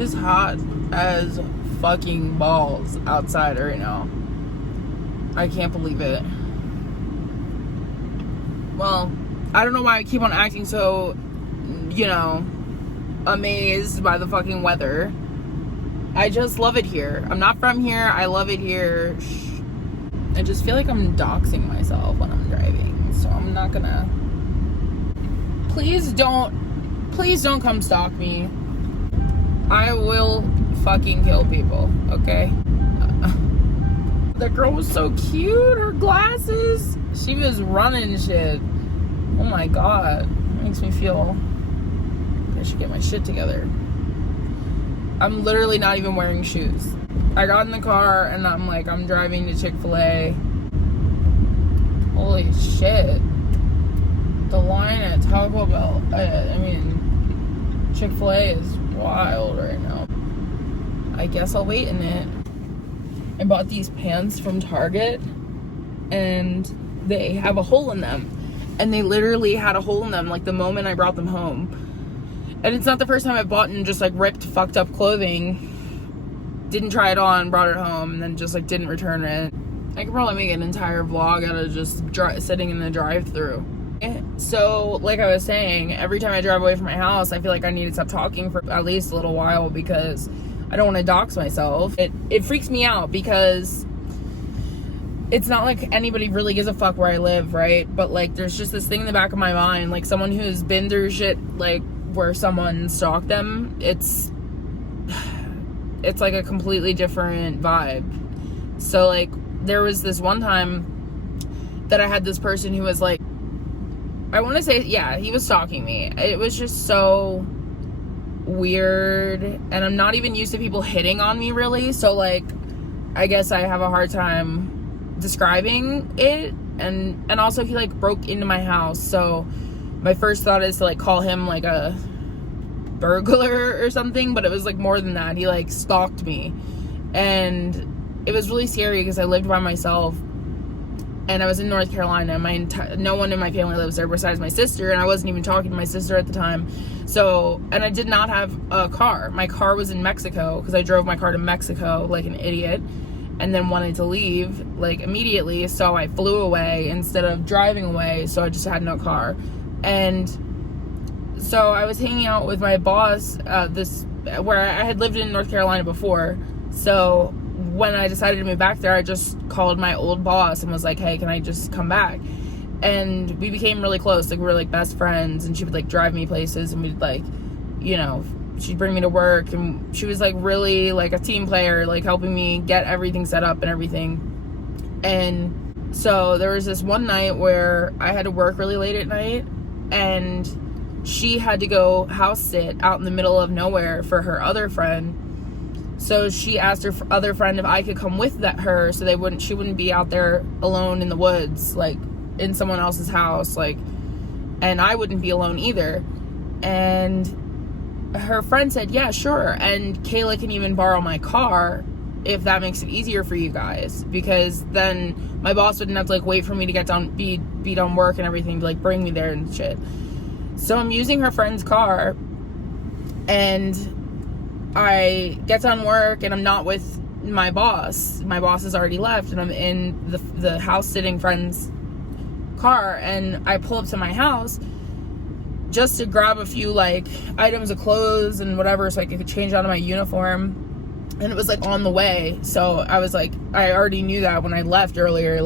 is hot as fucking balls outside right now. I can't believe it. Well, I don't know why I keep on acting so, amazed by the fucking weather. I just love it here. I'm not from here. I love it here. I just feel like I'm doxing myself when I'm driving, so I'm not gonna. Please don't come stalk me. I will fucking kill people, okay? That girl was so cute. Her glasses. She was running shit. Oh my god. It makes me feel I should get my shit together. I'm literally not even wearing shoes. I got in the car and I'm driving to Chick-fil-A. Holy shit. The line at Taco Bell, Chick-fil-A is wild right now. I guess I'll wait in it. I bought these pants from Target and they have a hole in them. And they literally had a hole in them like the moment I brought them home. And it's not the first time I've bought and just ripped fucked up clothing. Didn't try it on, brought it home, and then just didn't return it. I could probably make an entire vlog out of just sitting in the drive-thru. So, like I was saying, every time I drive away from my house, I feel like I need to stop talking for at least a little while because I don't want to dox myself. It freaks me out because it's not like anybody really gives a fuck where I live, right? But there's just this thing in the back of my mind, someone who's been through shit where someone stalked them. It's like a completely different vibe. So there was this one time that I had this person who was I want to say, yeah, he was stalking me. It was just so weird, and I'm not even used to people hitting on me really, so I guess I have a hard time describing it. And also he broke into my house, so my first thought is to call him a burglar or something, but it was more than that. He stalked me, and it was really scary because I lived by myself and I was in North Carolina. No one in my family lives there besides my sister, and I wasn't even talking to my sister at the time. So, and I did not have a car. My car was in Mexico because I drove my car to Mexico like an idiot, and then wanted to leave immediately, so I flew away instead of driving away, so I just had no car. And so I was hanging out with my boss, where I had lived in North Carolina before. So when I decided to move back there, I just called my old boss and was like, hey, can I just come back? And we became really close. We were best friends, and she would drive me places, and we'd she'd bring me to work, and she was really a team player, helping me get everything set up and everything. And so there was this one night where I had to work really late at night, and she had to go house sit out in the middle of nowhere for her other friend. So she asked her other friend if I could come with her, so she wouldn't be out there alone in the woods, in someone else's house, and I wouldn't be alone either. And her friend said, yeah, sure, and Kayla can even borrow my car if that makes it easier for you guys, because then my boss wouldn't have to wait for me to get done, be done work and everything to bring me there and shit. So I'm using her friend's car, and I get done work, and I'm not with my boss. My boss has already left, and I'm in the house sitting friend's car, and I pull up to my house just to grab a few items of clothes and whatever, so I could change out of my uniform. And it was on the way, so I was I already knew that when I left earlier,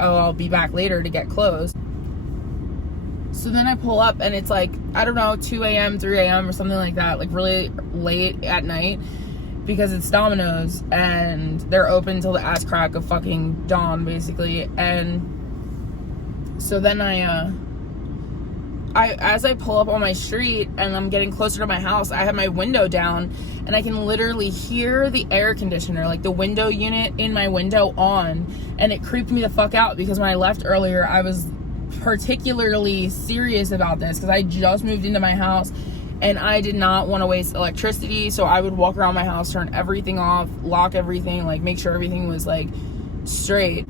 oh, I'll be back later to get clothes. So then I pull up, and it's I don't know, 2 a.m., 3 a.m. or something like that, really late at night, because it's Domino's, and they're open till the ass crack of fucking dawn, basically. And so then as I pull up on my street and I'm getting closer to my house, I have my window down, and I can literally hear the air conditioner, the window unit in my window on, and it creeped me the fuck out, because when I left earlier, I was particularly serious about this, because I just moved into my house and I did not want to waste electricity. So I would walk around my house, turn everything off, lock everything, make sure everything was straight,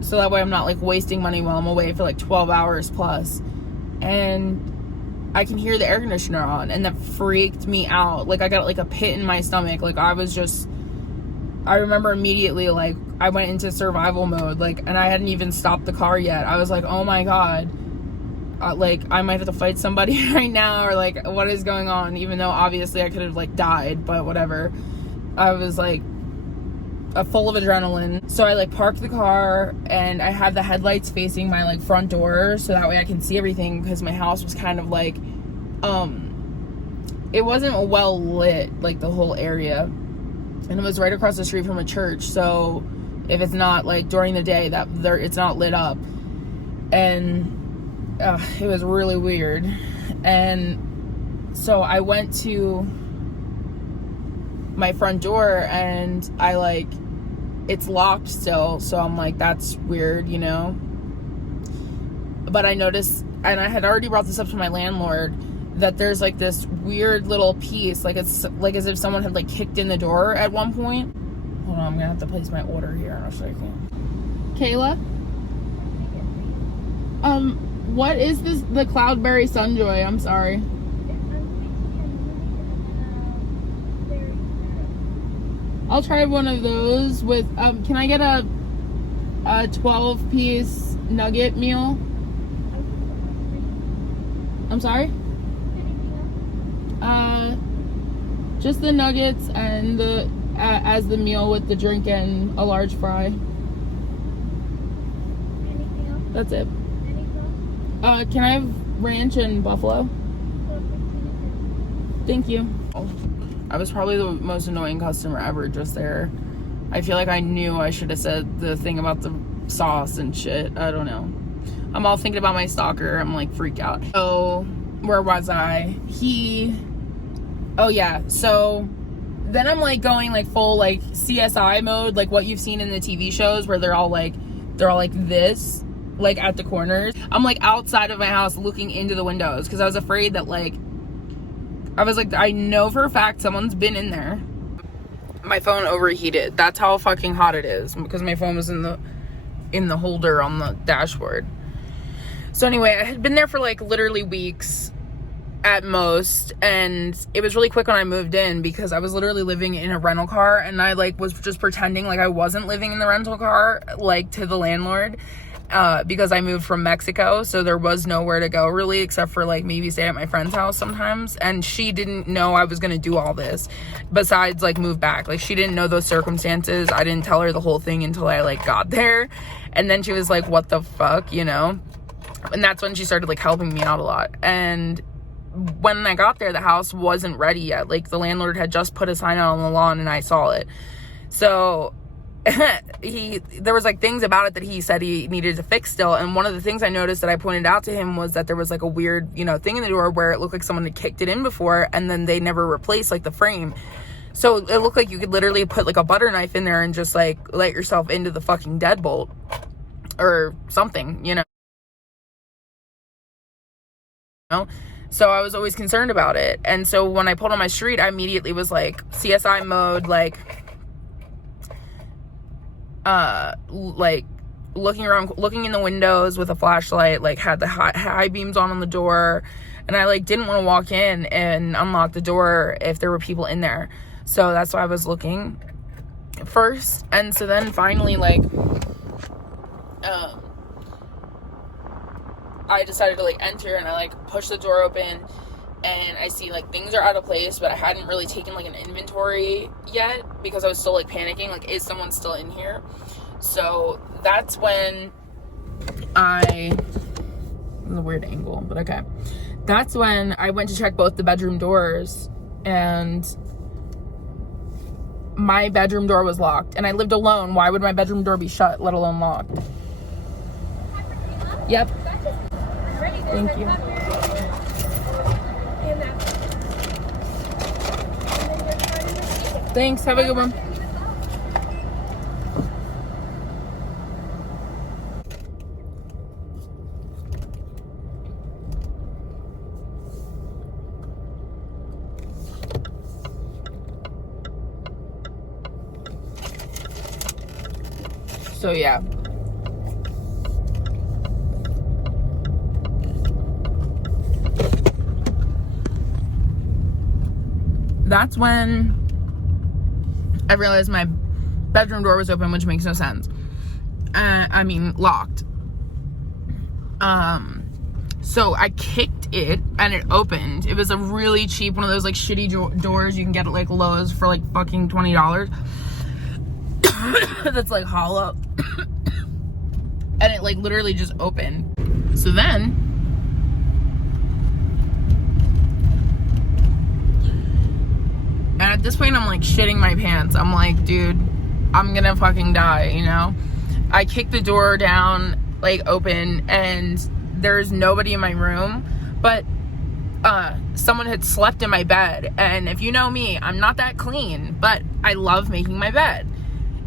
so that way I'm not wasting money while I'm away for 12 hours plus. And I can hear the air conditioner on, and that freaked me out. Like, I got like a pit in my stomach. Like, I remember immediately, like, I went into survival mode, like, and I hadn't even stopped the car yet. I was like, oh my God, like, I might have to fight somebody right now, or like, what is going on? Even though obviously I could have like died, but whatever. I was like full of adrenaline. So I like parked the car, and I had the headlights facing my like front door, so that way I can see everything, because my house was kind of like, it wasn't well lit, like the whole area, and it was right across the street from a church. So if it's not like during the day, it's not lit up, and it was really weird. And so I went to my front door, and I like, it's locked still, so I'm like, that's weird, you know. But I noticed, and I had already brought this up to my landlord, that there's like this weird little piece, like it's like as if someone had like kicked in the door at one point. Hold on, I'm gonna have to place my order here in a second. Kayla? What is this, the Cloudberry Sunjoy? I'm sorry. I'll try one of those with, can I get a 12-piece nugget meal? I'm sorry? Just the nuggets and the, as the meal with the drink and a large fry. Anything else? That's it. Anything else? Can I have ranch and buffalo? Thank you. I was probably the most annoying customer ever just there. I feel like I knew I should have said the thing about the sauce and shit. I don't know. I'm all thinking about my stalker. I'm like, freak out. So, where was I? Oh yeah, so then I'm like going like full like CSI mode, like what you've seen in the TV shows where they're all like this, like at the corners. I'm like outside of my house looking into the windows, because I was afraid that like, I was like, I know for a fact someone's been in there. My phone overheated. That's how fucking hot it is, because my phone was in the holder on the dashboard. So anyway, I had been there for like literally weeks at most, and it was really quick when I moved in, because I was literally living in a rental car, and I like was just pretending like I wasn't living in the rental car, like to the landlord, because I moved from Mexico, so there was nowhere to go really, except for like maybe stay at my friend's house sometimes. And she didn't know I was gonna do all this besides like move back. Like, she didn't know those circumstances. I didn't tell her the whole thing until I like got there, and then she was like, what the fuck, you know? And that's when she started like helping me out a lot. And when I got there, the house wasn't ready yet. Like, the landlord had just put a sign out on the lawn, and I saw it. So there was like things about it that he said he needed to fix still. And one of the things I noticed that I pointed out to him was that there was like a weird, you know, thing in the door where it looked like someone had kicked it in before, and then they never replaced like the frame. So it looked like you could literally put like a butter knife in there and just like let yourself into the fucking deadbolt or something, you know? So I was always concerned about it. And so when I pulled on my street, I immediately was like CSI mode, like looking around, looking in the windows with a flashlight, like had the high beams on the door, and I like didn't want to walk in and unlock the door if there were people in there. So that's why I was looking first. And so then finally, like, I decided to like enter, and I like push the door open, and I see like things are out of place, but I hadn't really taken like an inventory yet because I was still like panicking, like, is someone still in here? So that's when it's a weird angle, but okay. That's when I went to check both the bedroom doors, and my bedroom door was locked, and I lived alone. Why would my bedroom door be shut, let alone locked? Yep. Thank you. Thanks. Have a good one. So yeah. that's when I realized my bedroom door was open, which makes no sense. I mean, locked. So I kicked it and it opened. It was a really cheap, one of those like shitty doors you can get at like Lowe's for like fucking $20. That's like hollow. And it like literally just opened. So then and at this point I'm like shitting my pants. I'm like, dude, I'm gonna fucking die, you know? I kicked the door down, like open, and there's nobody in my room, but someone had slept in my bed. And if you know me, I'm not that clean, but I love making my bed.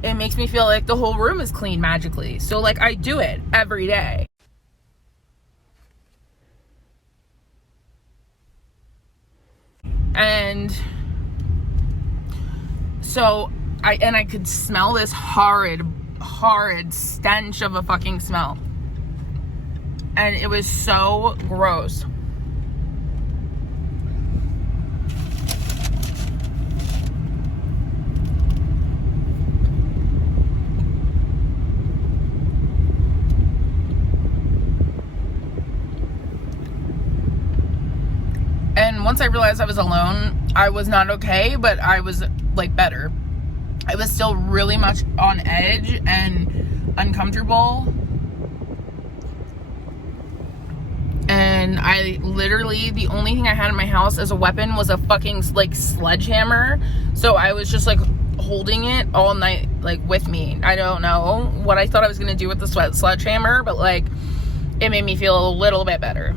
It makes me feel like the whole room is clean magically. So like I do it every day. And so I could smell this horrid stench of a fucking smell. And it was so gross. And once I realized I was alone, I was not okay, but I was like better. I was still really much on edge and uncomfortable. And I literally, the only thing I had in my house as a weapon was a fucking like sledgehammer. So I was just like holding it all night, like with me. I don't know what I thought I was gonna do with the sledgehammer, but like it made me feel a little bit better.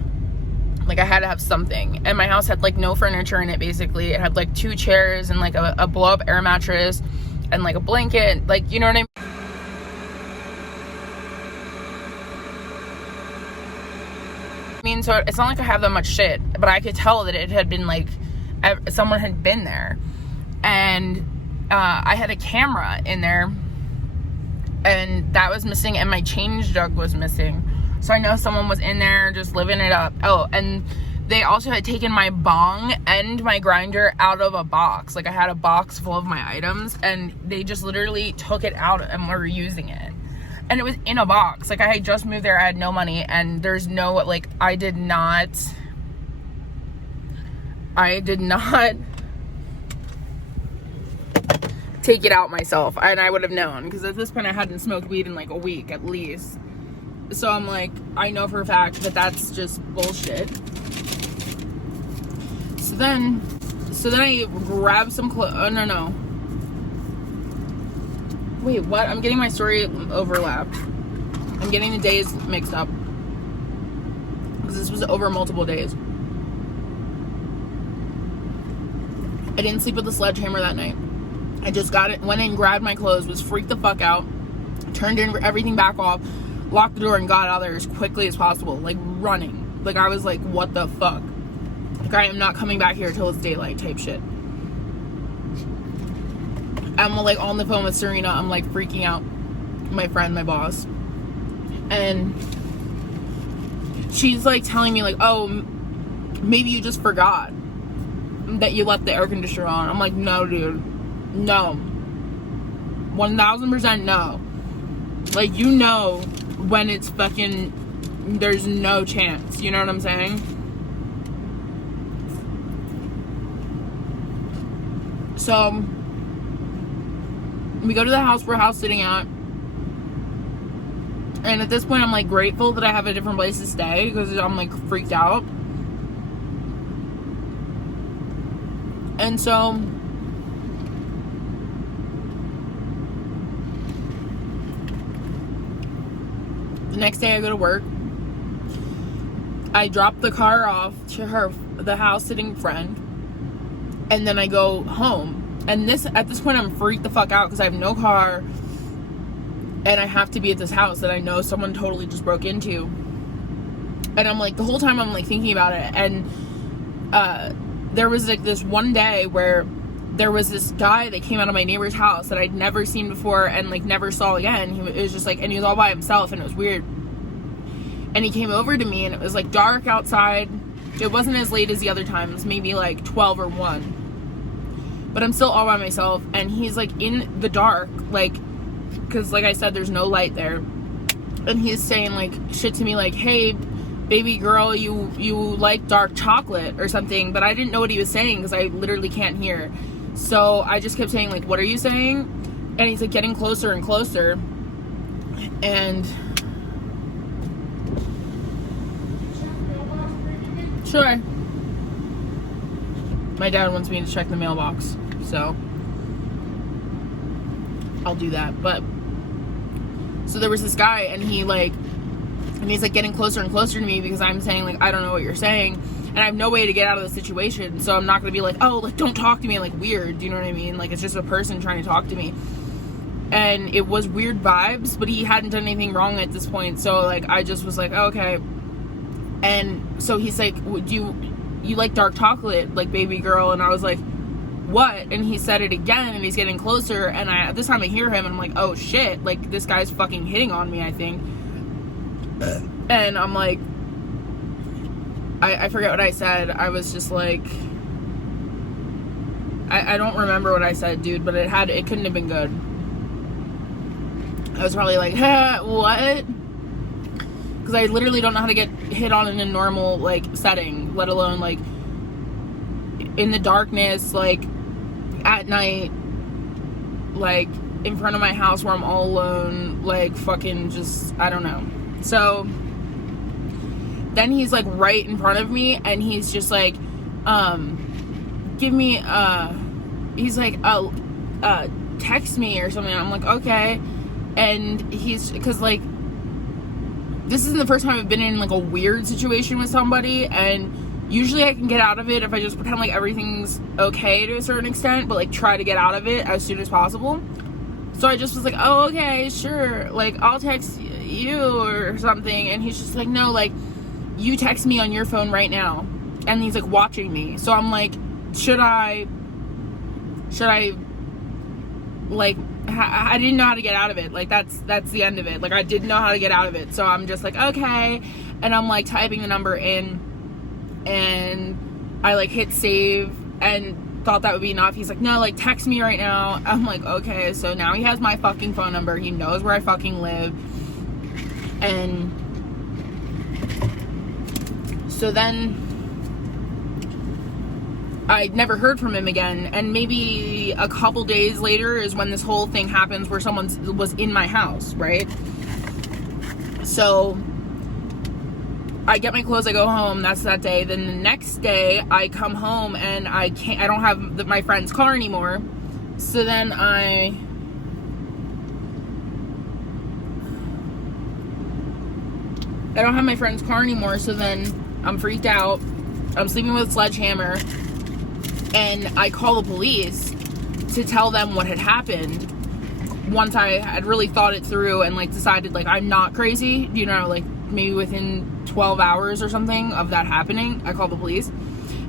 Like I had to have something. And my house had like no furniture in it, basically. It had like 2 chairs and like a blow up air mattress and like a blanket, like, you know what I mean? So it's not like I have that much shit, but I could tell that it had been like someone had been there. And I had a camera in there and that was missing, and my change jug was missing. So I know someone was in there just living it up. Oh, and they also had taken my bong and my grinder out of a box. Like I had a box full of my items and they just literally took it out and were using it. And it was in a box. Like I had just moved there, I had no money, and there's no, like, I did not take it out myself, and I would have known, because at this point I hadn't smoked weed in like a week at least. So I'm like, I know for a fact that that's just bullshit. So then I grabbed some clothes. Oh, no. Wait, what? I'm getting my story overlapped. I'm getting the days mixed up, because this was over multiple days. I didn't sleep with the sledgehammer that night. I just went in, grabbed my clothes, was freaked the fuck out, turned everything back off, locked the door, and got out of there as quickly as possible, like running. Like I was like, what the fuck? Like I am not coming back here till it's daylight type shit. I'm like on the phone with Serena. I'm like freaking out, my friend, my boss, and she's like telling me like, oh, maybe you just forgot that you left the air conditioner on. I'm like, no, dude, no, 1000% no. Like, you know when it's fucking, there's no chance, you know what I'm saying? So we go to the house we're house sitting at, and at this point I'm like grateful that I have a different place to stay, because I'm like freaked out. And so the next day I go to work. I drop the car off to the house sitting friend, and then I go home. And at this point I'm freaked the fuck out, because I have no car and I have to be at this house that I know someone totally just broke into. And I'm like, the whole time I'm like thinking about it. And there was like this one day where there was this guy that came out of my neighbor's house that I'd never seen before and like never saw again. It was just like, and he was all by himself, and it was weird. And he came over to me, and it was like dark outside. It wasn't as late as the other times, maybe like 12 or 1. but I'm still all by myself, and he's like in the dark, like, because like I said, there's no light there, and he's saying like shit to me like, hey baby girl, you like dark chocolate or something, but I didn't know what he was saying because I literally can't hear. So I just kept saying like, what are you saying? And he's like getting closer and closer, and sure, my dad wants me to check the mailbox, so I'll do that. But so there was this guy, and he's like getting closer and closer to me because I'm saying like, I don't know what you're saying, and I have no way to get out of the situation, so I'm not gonna be like, oh, like, don't talk to me, like, weird, do you know what I mean? Like, it's just a person trying to talk to me, and it was weird vibes, but he hadn't done anything wrong at this point, so like I just was like, oh, okay. And so he's like, would you like dark chocolate, like, baby girl? And I was like, what? And he said it again, and he's getting closer, and this time I hear him, and I'm like, oh shit, like, this guy's fucking hitting on me, I think. And I'm like, I forget what I said. I was just like, I don't remember what I said, dude, but it couldn't have been good. I was probably like, what? Because I literally don't know how to get hit on in a normal, like, setting, let alone, like, in the darkness, like, at night, like, in front of my house where I'm all alone, like, fucking just, I don't know. So then he's like right in front of me, and he's just like, give me, he's like, text me or something. I'm like, okay. And because like, this isn't the first time I've been in like a weird situation with somebody, and usually I can get out of it if I just pretend like everything's okay to a certain extent, but like try to get out of it as soon as possible. So I just was like, oh, okay, sure, like, I'll text you or something. And he's just like, no, like, you text me on your phone right now. And he's like watching me, so I'm like, should I like, I didn't know how to get out of it. Like, that's the end of it. Like, I didn't know how to get out of it, so I'm just like, okay. And I'm like typing the number in, and I like hit save and thought that would be enough. He's like, no, like, text me right now. I'm like, okay. So now he has my fucking phone number, he knows where I fucking live. And so then I never heard from him again, and maybe a couple days later is when this whole thing happens where someone was in my house, right? So I get my clothes, I go home, that's that day. Then the next day I come home, and I don't have my friend's car anymore. So then I don't have my friend's car anymore, so then I'm freaked out. I'm sleeping with a sledgehammer, and I call the police to tell them what had happened. Once I had really thought it through and like decided like I'm not crazy, you know, like maybe within 12 hours or something of that happening, I call the police.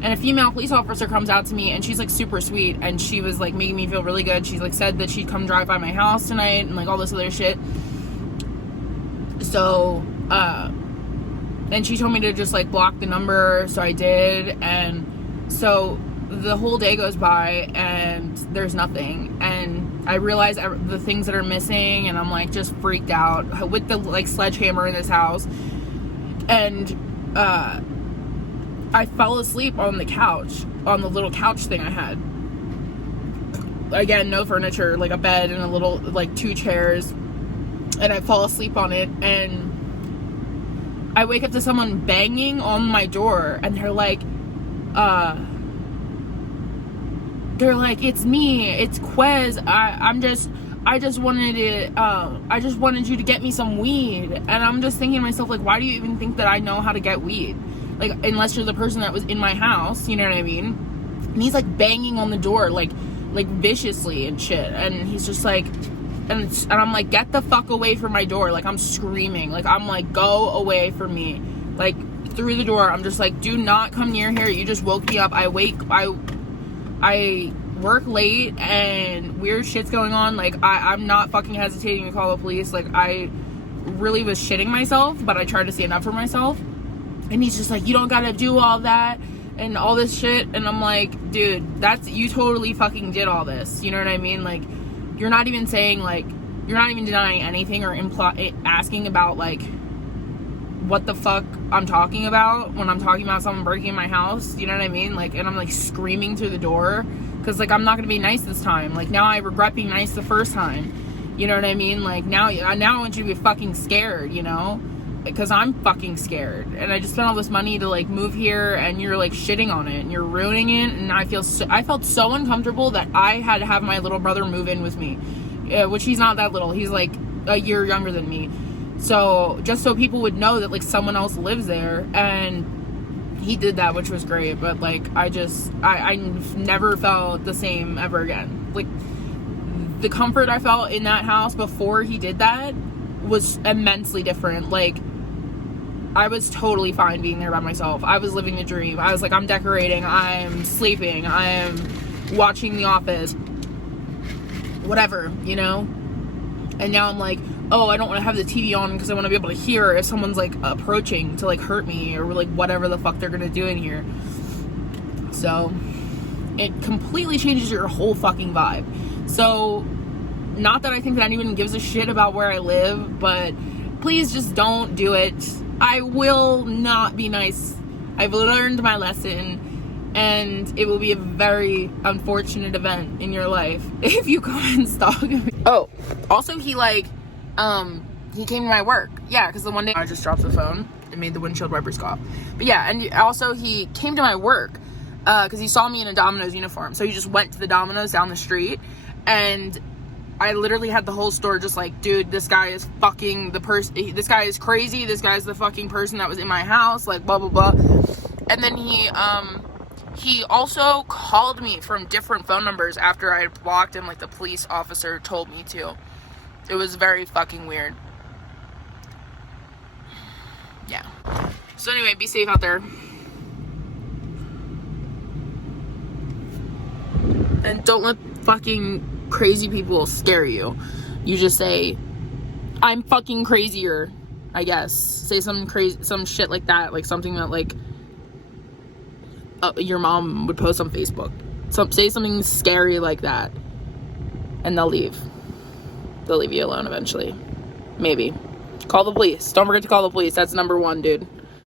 And a female police officer comes out to me, and she's like super sweet, and she was like making me feel really good. She's like said that she'd come drive by my house tonight and like all this other shit. So and she told me to just like block the number, so I did. And so the whole day goes by, and there's nothing, and I realize the things that are missing, and I'm like just freaked out with the like sledgehammer in this house. And I fell asleep on the couch, on the little couch thing I had. Again, no furniture, like a bed and a little like 2 chairs, and I fall asleep on it, and I wake up to someone banging on my door, and they're like, it's me, it's Quez. I just wanted you to get me some weed. And I'm just thinking to myself, like, why do you even think that I know how to get weed? Like, unless you're the person that was in my house, you know what I mean? And he's like banging on the door, like viciously and shit. And he's just like, and I'm like, get the fuck away from my door. Like, I'm screaming. Like, I'm like, go away from me. Like, through the door, I'm just like, do not come near here. You just woke me up. I work late, and weird shit's going on. Like, I'm not fucking hesitating to call the police. Like, I really was shitting myself, but I tried to stand up for myself. And he's just like, you don't gotta do all that. and all this shit. And I'm like, dude, that's, you totally fucking did all this. You know what I mean? Like, you're not even saying, like, you're not even denying anything or asking about, like, what the fuck I'm talking about when I'm talking about someone breaking in my house. You know what I mean? Like, and I'm like screaming through the door because, like, I'm not gonna be nice this time. Like, now I regret being nice the first time. You know what I mean? Like, now I want you to be fucking scared, you know? Because I'm fucking scared. And I just spent all this money to, like, move here, and you're, like, shitting on it, and you're ruining it. And I felt so uncomfortable that I had to have my little brother move in with me. Which he's not that little. He's, like, a year younger than me. So, just so people would know that, like, someone else lives there. And he did that, which was great. But, like, I never felt the same ever again. Like, the comfort I felt in that house before he did that was immensely different. Like, I was totally fine being there by myself. I was living the dream. I was like, I'm decorating, I'm sleeping, I'm watching The Office, whatever, you know? And now I'm like, oh, I don't want to have the TV on because I want to be able to hear if someone's, like, approaching to, like, hurt me or, like, whatever the fuck they're gonna do in here. So, it completely changes your whole fucking vibe. So, not that I think that anyone gives a shit about where I live, but please just don't do it. I will not be nice. I've learned my lesson, and it will be a very unfortunate event in your life if you come and stalk me. Oh, also he he came to my work. Yeah, because the one day I just dropped the phone and made the windshield wipers go off. But yeah, and also he came to my work because he saw me in a Domino's uniform. So he just went to the Domino's down the street, and I literally had the whole store just like, dude, this guy is fucking the person, this guy is crazy, this guy's the fucking person that was in my house, like, blah, blah, blah. And then he also called me from different phone numbers after I had blocked him, like the police officer told me to. It was very fucking weird. Yeah. So anyway, be safe out there. And don't let fucking crazy people scare you. You just say, I'm fucking crazier, I guess. Say some shit like that, like something that, like, your mom would post on Facebook. Say something scary like that, and they'll leave you alone eventually. Maybe. Call the police. Don't forget to call the police. That's number 1, dude.